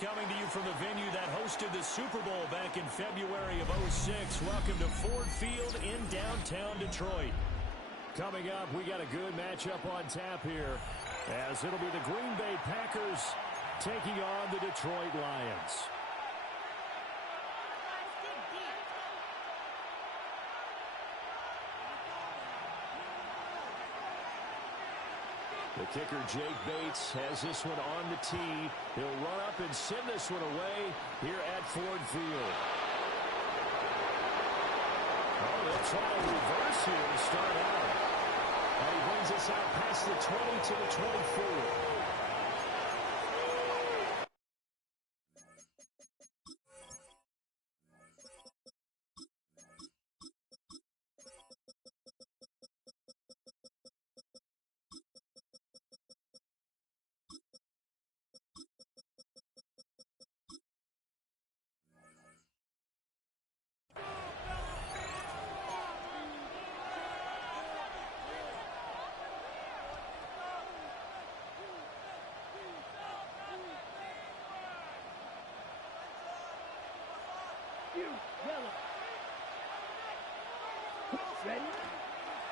Coming to you from the venue that hosted the Super Bowl back in February of '06. Welcome to Ford Field in downtown Detroit. Coming up, we got a good matchup on tap here, as it'll be the Green Bay Packers taking on the Detroit Lions. The kicker, Jake Bates, has this one on the tee. He'll run up and send this one away here at Ford Field. Oh, they'll try a reverse here to start out. And he brings us out past the 20 to the 24.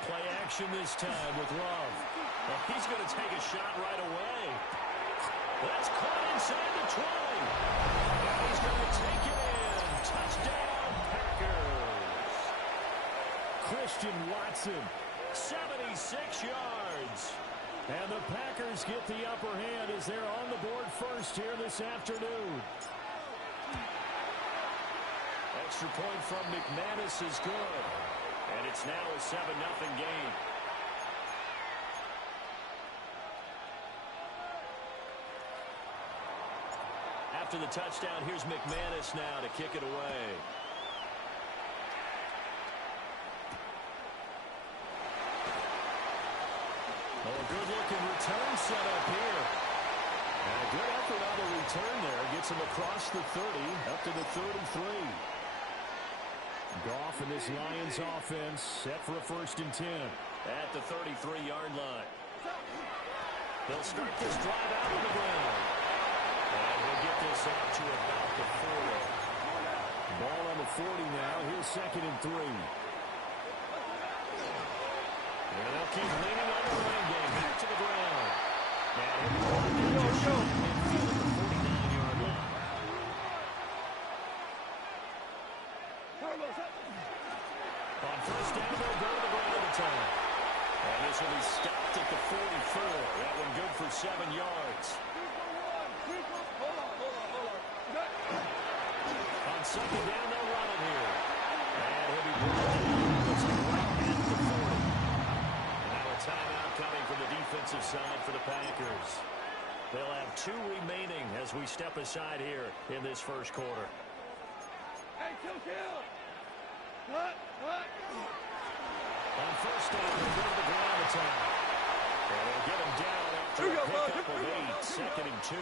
Play action this time with Love. Well, he's going to take a shot right away. That's caught inside the 20. And he's going to take it in. Touchdown, Packers. Christian Watson, 76 yards. And the Packers get the upper hand as they're on the board first here this afternoon. Extra point from McManus is good. And it's now a 7-0 game. After the touchdown, here's McManus now to kick it away. Oh, a good-looking return set up here. And a good effort on the return there. Gets him across the 30, up to the 33. Goff and this Lions offense set for a 1st and 10 at the 33-yard line. They'll start this drive out on the ground. And we'll get this out to about the 40. Ball on the 40 now. Here's 2nd and 3. And they'll keep leaning on the running game. Back to the ground. And go. Midfield at the 49-yard line. On 1st down, they'll go to the ground at a time. And this will be stopped at the 44. That one good for 7 yards. On 2nd down, they'll run it here. And he'll be brought down right at the 40. And now a timeout coming from the defensive side for the Packers. They'll have 2 remaining as we step aside here in this first quarter. Hey, kill! On 1st down, they'll go to the ground attack. And they'll get him down after a pickup of 8, 2nd and 2.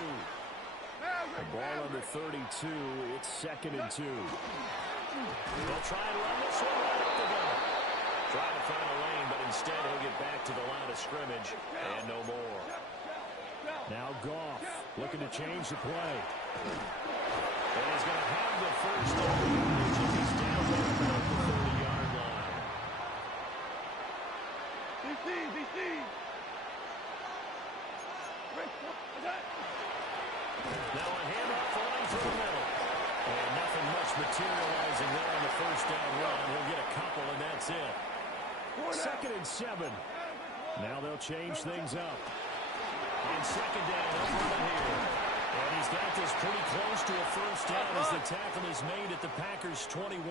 The ball on the 32, it's 2nd and 2. They'll try and run this one right up the gut. Trying to find a lane, but instead he'll get back to the line of scrimmage and no more. Now Goff looking to change the play. And he's going to have the 1st down. He's down there about the 30-yard line. DC. Now a handoff running through the middle. And nothing much materializing there on the 1st down run. He'll get a couple, and that's it. 2nd and 7. Now they'll change things up. And 2nd down, they'll run it here. And he's got this pretty close to a 1st down as the tackle is made at the Packers' 21.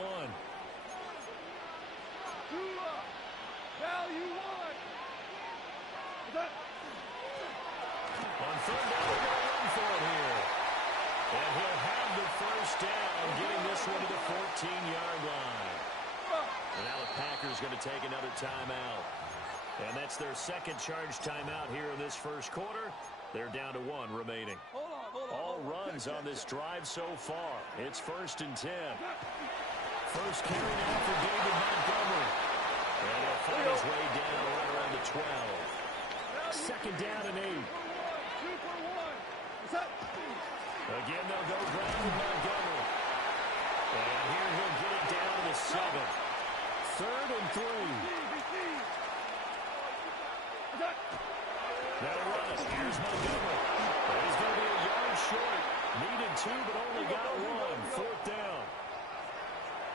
On 3rd down, they're going to run for it here. And he'll have the 1st down, getting this one to the 14-yard line. And now the Packers going to take another timeout. And that's their 2nd charge timeout here in this first quarter. They're down to 1 remaining. All runs on this drive so far. It's 1st and 10. First carry now for David Montgomery. And he'll find his way down right around the 12. 2nd down and 8. A Again, they'll go ground with Montgomery. And here he'll get it down to the 7. 3rd and 3. They'll run it. Here's Montgomery. He's going to be a yard short. Needed 2, but only got 1. 4th down.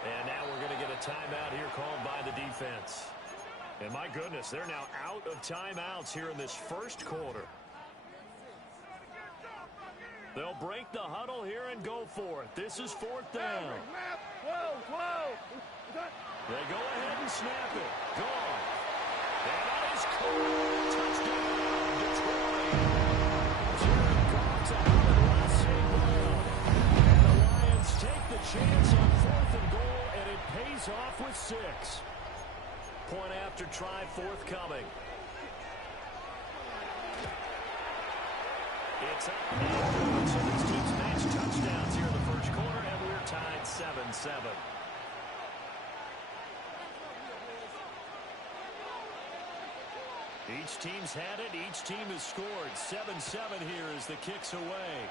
And now we're going to get a timeout here called by the defense. And my goodness, they're now out of timeouts here in this first quarter. They'll break the huddle here and go for it. This is 4th down. They go ahead and snap it. Gone. And that is caught. Touchdown, Detroit. Jared Goff to Allen St. Brown. And the Lions take the chance on 4th and goal, and it pays off with 6. Point after try forthcoming. It's up and good. So these teams match touchdowns here in the first quarter, and we're tied 7-7. Each team's had it. Each team has scored. 7-7 here as the kick's away.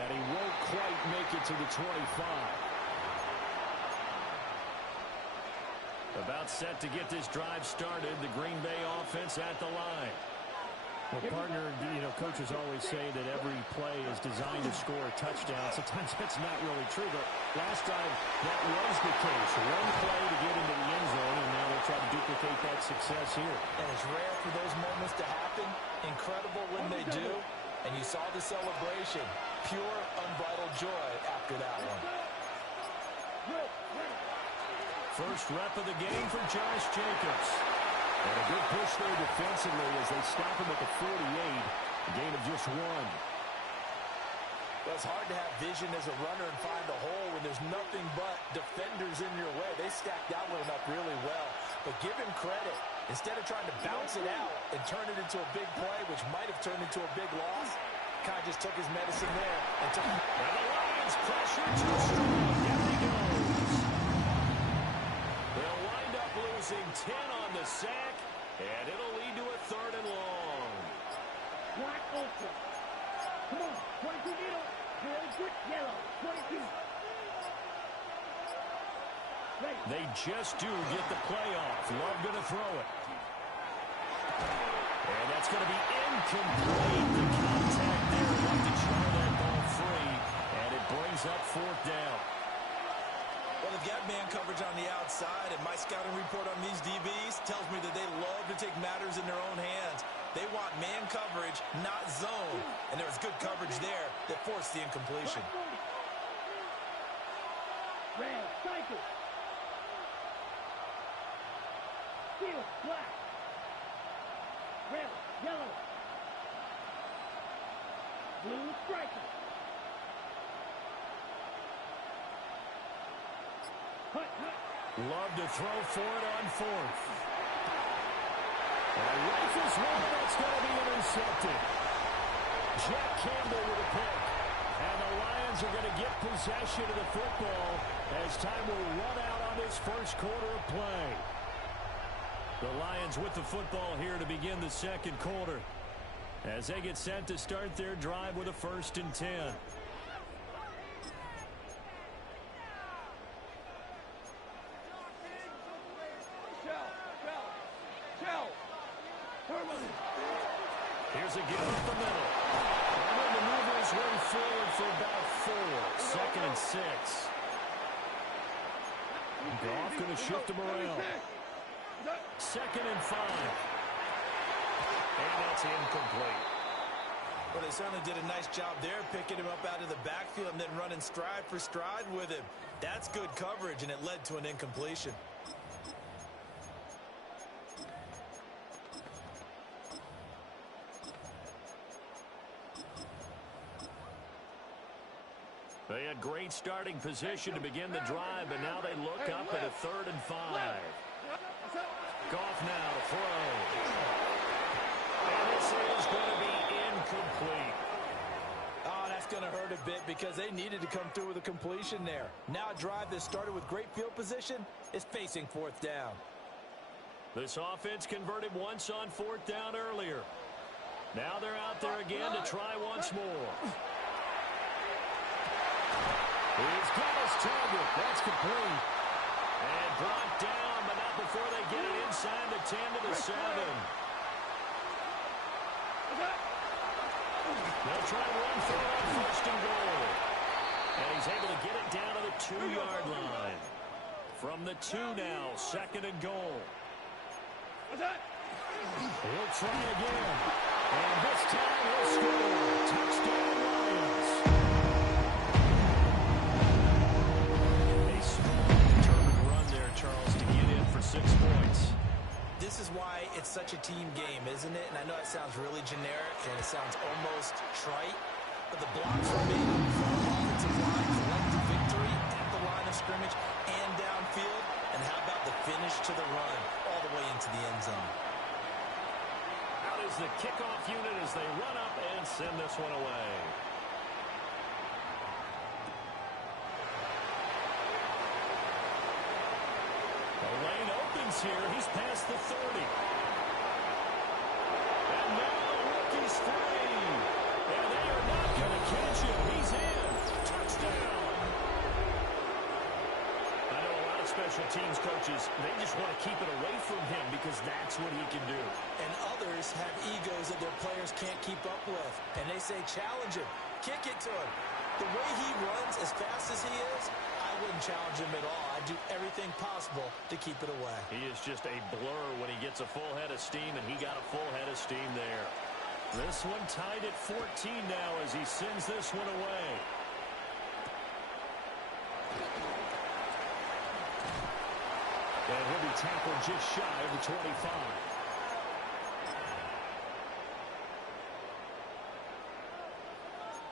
And he won't quite make it to the 25. About set to get this drive started. The Green Bay offense at the line. Well, partner, coaches always say that every play is designed to score a touchdown. Sometimes that's not really true, but last time that was the case. One play to get into the end zone, and now they'll try to duplicate that success here. And it's rare for those moments to happen. Incredible when they do. And you saw the celebration. Pure, unbridled joy after that one. First rep of the game for Josh Jacobs. And a good push there defensively as they stop him at the 48. A gain of just 1. Well, it's hard to have vision as a runner and find the hole when there's nothing but defenders in your way. They stacked that one up really well. But give him credit. Instead of trying to bounce it out and turn it into a big play, which might have turned into a big loss, kind of just took his medicine there and took him. And the Lions pressure too strong. There he goes. They'll wind up losing 10 on the sack, and it'll lead to a 3rd and long. Wide open. Come on, 22 middle. Very good, yellow. 22. They just do get the play off. Love going to throw it. And that's going to be incomplete. The contact there. Love to try that ball free. And it brings up 4th down. Well, they've got man coverage on the outside, and my scouting report on these DBs tells me that they love to take matters in their own hands. They want man coverage, not zone. And there was good coverage there that forced the incompletion. Red, cycle. Steel, black. Red, yellow. Blue, striker. Hut, hut. Love to throw for it on 4th. And rifles one, that's going to be intercepted. Jack Campbell with a pick. And the Lions are going to get possession of the football as time will run out on this first quarter of play. The Lions with the football here to begin the second quarter as they get set to start their drive with a 1st and 10. Here's a give up the middle. And then maneuver his way forward for about 4. 2nd and 6. Goff going to shift him around. 2nd and 5. And that's incomplete. Well, they certainly did a nice job there, picking him up out of the backfield and then running stride for stride with him. That's good coverage, and it led to an incompletion. They had great starting position to begin the drive, but now they look up at a 3rd and 5. Goff now to throw. And this is going to be incomplete. Oh, that's going to hurt a bit because they needed to come through with a completion there. Now a drive that started with great field position is facing 4th down. This offense converted once on 4th down earlier. Now they're out there again to try once more. He's got his target. That's complete. And brought down, but not before they get it inside the 10 to the 7. They'll try one for on 1st and goal. And he's able to get it down to the 2-yard line. From the 2 now, 2nd and goal. He'll try again. And this time he'll score. Touchdown, Lions. A small, determined run there, Charles, to get in for 6 points. This is why it's such a team game, isn't it? And I know it sounds really generic and it sounds almost trite, but the blocks were made up from offensive line, collective victory at the line of scrimmage and downfield. And how about the finish to the run all the way into the end zone? Out is the kickoff unit as they run up and send this one away. The lane opens here. He's past the 30. And now the rookie's free. And they are not going to catch him. He's in. Touchdown. I know a lot of special teams coaches, they just want to keep it away from him because that's what he can do. And others have egos that their players can't keep up with. And they say, challenge him. Kick it to him. The way he runs as fast as he is, I wouldn't challenge him at all. I'd do everything possible to keep it away. He is just a blur when he gets a full head of steam, and he got a full head of steam there. This one tied at 14 now as he sends this one away. And he'll be tackled just shy of the 25.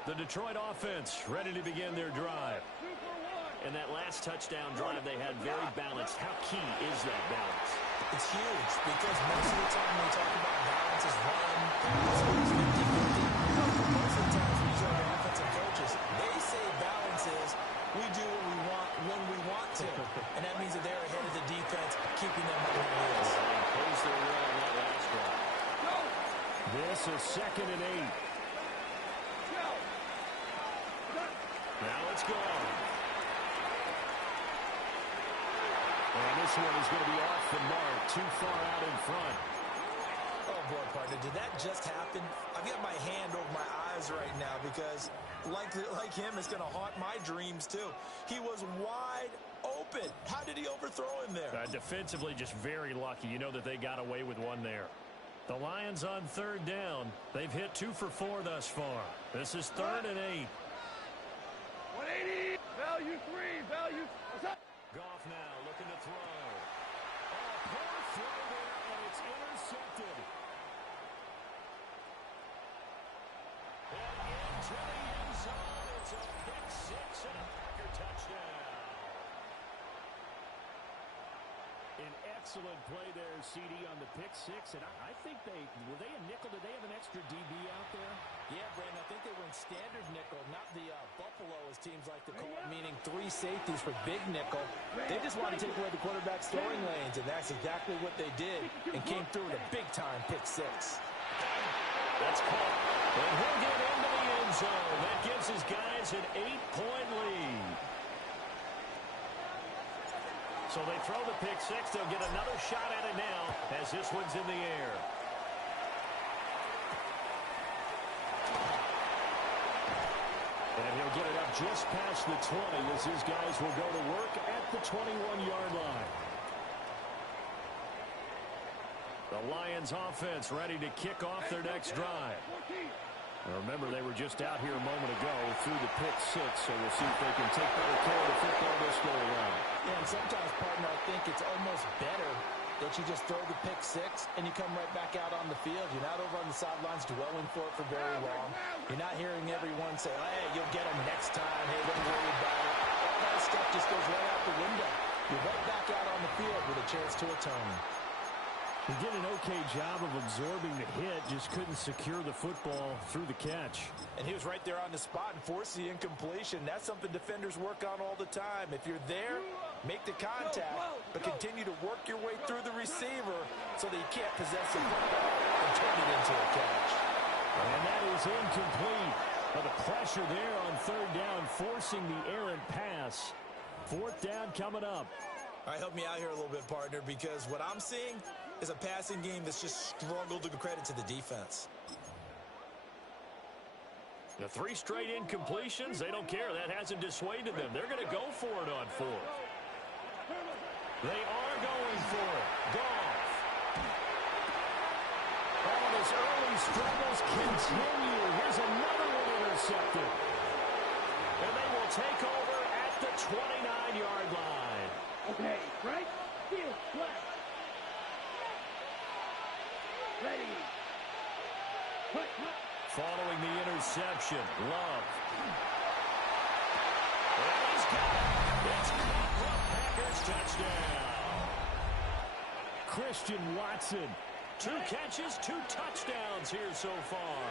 The Detroit offense ready to begin their drive. And that last touchdown drive they had very balanced. How key is that balance? It's huge because most of the time when we talk about balance is run, pass, is 50-50. Most of the times when you talk about offensive coaches, they say balance is we do what we want when we want to. And that means that they're ahead of the defense, keeping them on their heels. Plays their will on that last drive. This is 2nd and 8. Now it's gone. And this one is going to be off the mark, too far out in front. Oh, boy, partner, did that just happen? I've got my hand over my eyes right now because, like him, it's going to haunt my dreams, too. He was wide open. How did he overthrow him there? Defensively, just very lucky. You know that they got away with one there. The Lions on 3rd down. They've hit 2 for 4 thus far. This is 3rd and 8. 180, value 3, value. What's up? Goff now looking to throw. Oh, poor throw there, and it's intercepted. And into the end zone, it's a pick 6 and a Packer touchdown. An excellent play there, CD, on the pick 6, and I think were they a nickel? Did they have an extra DB out there? Yeah, Brandon, I think they were in standard nickel, not the Buffalo, as teams like to call it, meaning 3 safeties for big nickel. They just want to take away the quarterback's throwing lanes, and that's exactly what they did, and came through with a big-time pick 6. That's caught, and he'll get into the end zone. That gives his guys an 8-point lead. So they throw the pick 6. They'll get another shot at it now as this one's in the air. And he'll get it up just past the 20 as his guys will go to work at the 21-yard line. The Lions offense ready to kick off their next drive. Now remember, they were just out here a moment ago through the pick 6, so we'll see if they can take better care of the football this go around. Yeah, and sometimes, partner, I think it's almost better that you just throw the pick 6 and you come right back out on the field. You're not over on the sidelines dwelling for it for very long. You're not hearing everyone say, hey, you'll get them next time. Hey, don't worry about it. All that stuff just goes right out the window. You're right back out on the field with a chance to atone. He did an okay job of absorbing the hit, just couldn't secure the football through the catch. And he was right there on the spot and forced the incompletion. That's something defenders work on all the time. If you're there, make the contact, but continue to work your way through the receiver so that you can't possess the football and turn it into a catch. And that is incomplete. But the pressure there on third down, forcing the errant pass. Fourth down coming up. All right, help me out here a little bit, partner, because what I'm seeing is a passing game that's just struggled to give credit to the defense. The 3 straight incompletions, they don't care. That hasn't dissuaded them. They're going to go for it on fourth. They are going for it. Goff. Oh, his early struggles continue. Here's another one intercepted. And they will take over at the 29-yard line. Okay, right? Field, flat. Ready. Cut. Following the interception, Love. And he's got it. It's caught for a Packers touchdown. Christian Watson, 2 catches, 2 touchdowns here so far.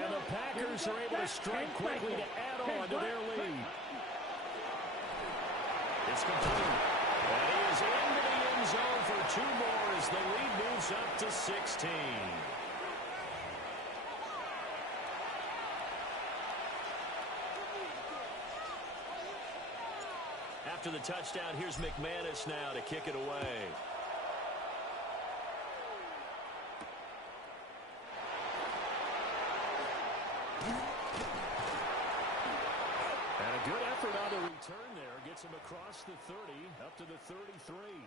And the Packers are able to strike quickly to add on to their lead. It's complete. And he is into the end zone for 2 more as the lead moves up to 16. After the touchdown, here's McManus now to kick it away. And a good effort on the return there. Gets him across the 30, up to the 33.